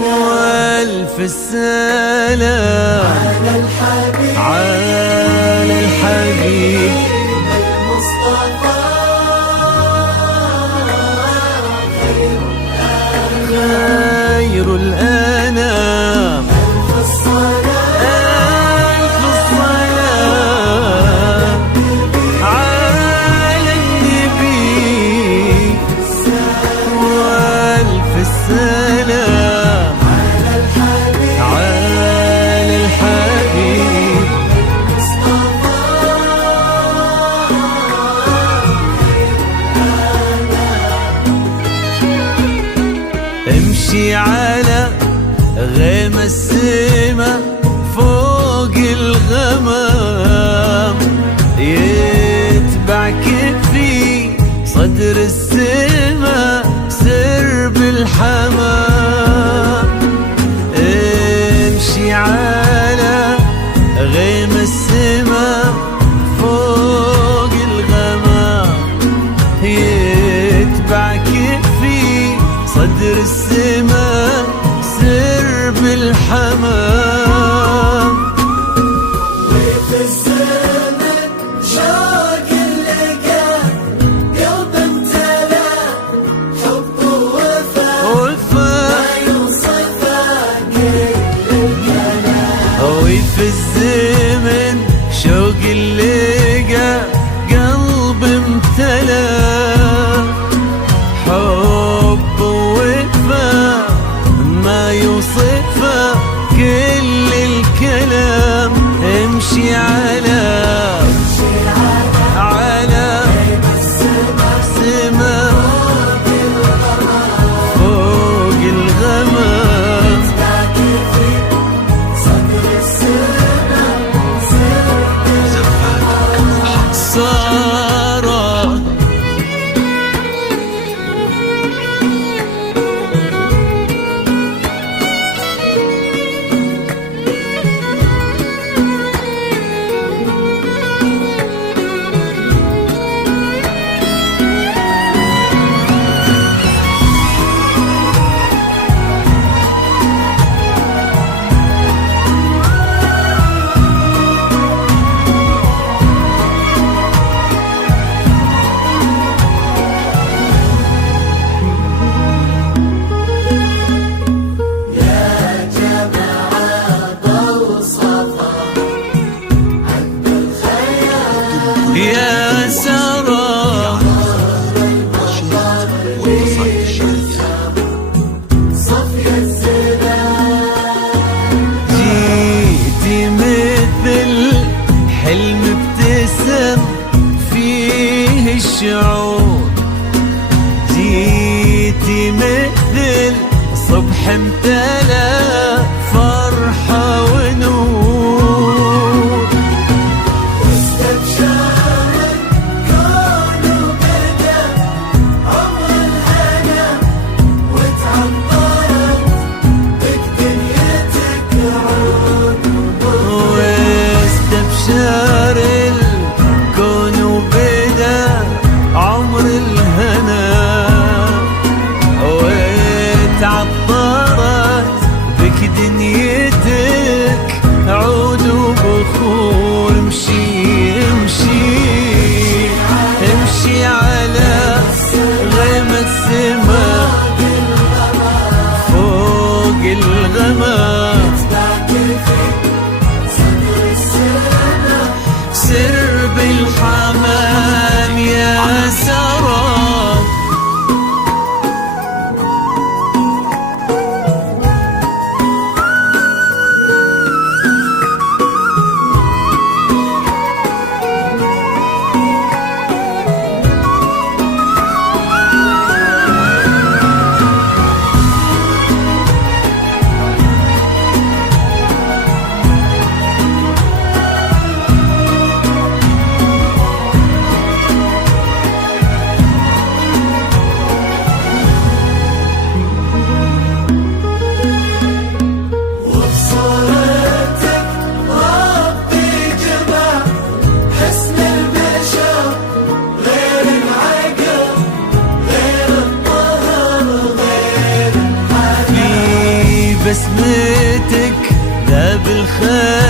والف السلام على الحبيب المصطفى خير الأنام. ألف الصلاة على النبي والف السلام على الحبيب امشي على غيم السما فوق الغمام، يتبعك في صدر السما سرب الحمام. امشي على غيم السما فوق الغمام، يتبعك في صدر السما سرب الحمام. وفي الزمن شوق اللقا قلب امتلا حب ووفا ما يوصفه كل الكلام. وفي الزمن شوق اللقا قلب امتلا حب ووفا ما يوصفه كل الكلام. امشي على سما فوق الغمام، صارت يا سارة صفي الزمان جيتي مثل حلم ابتسم فيه الشعور، جيتي مثل صبح امتلأ فرحة ونور. واستبشر الكون وبدا عمر الهنا وتعطرت بك دنيتك عود. واستبشر الكون وبدا عمر الهنا وتعطرت بك دنيتك عود وبخور. امشي امشي امشي على غيم السما فوق الغمام، سرب الحمام يا سارة. بسمتك ذاب الخير